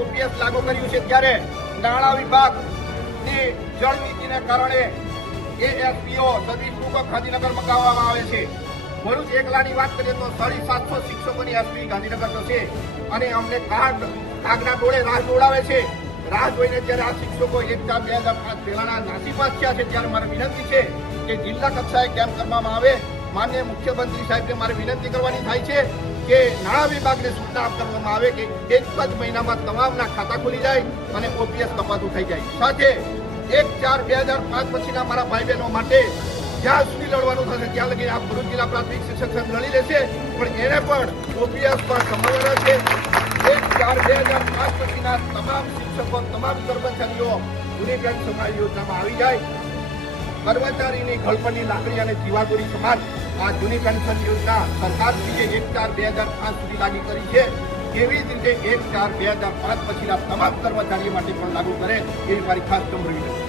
OPS લાગુ કર્યું છે ત્યારે નાણાં વિભાગની જળ નીતિને કારણે એએસપીઓ સર્વિસ બુક ગાંધીનગર મગાવવામાં આવે છે. ભરૂચ એકલાની વાત કરીએ તો 750 શિક્ષકોની એસપી ગાંધીનગર થશે અને અમને કાગના ડોળે રાહ જોડાવે છે. રાહ જોઈને જ્યારે આ શિક્ષકો 1/4/2005 પહેલાના નાસીપાસ થયા છે ત્યારે મારી વિનંતી છે કે જિલ્લા કક્ષાએ કેમ્પ કરવામાં આવે. માનનીય મુખ્યમંત્રી સાહેબને મારે વિનંતી કરવાની થાય છે કે નાણાં વિભાગને સૂચના આપવામાં આવે કે એક જ મહિનામાં તમામના ખાતા ખુલી જાય અને ઓપીએસ કપાતું થઈ જાય. સાથે 1/4/2005 પછીના મારા ભાઈ બહેનો માટે જ્યાં સુધી લડવાનું થશે ત્યાં લગી આ ભરૂચ જિલ્લા પ્રાથમિક શિક્ષક સંઘ લડી લેશે, પણ એને પણ ઓપીએસ પર સંભાવના છે. 1/4/2005 પછીના તમામ શિક્ષકો, તમામ કર્મચારીઓ જૂની પેન્શન યોજનામાં આવી જાય. કર્મચારીની ઘડપણની લાકડી અને જીવાદોરી સમાન આ જૂની પેન્શન યોજના સરકારશ્રીએ 1/4/2005 સુધી લાગુ કરી છે. એવી જ રીતે 1/4/2005 પછીના તમામ કર્મચારીઓ માટે પણ લાગુ કરે એવી મારી ખાસ નમ્ર વિનંતી.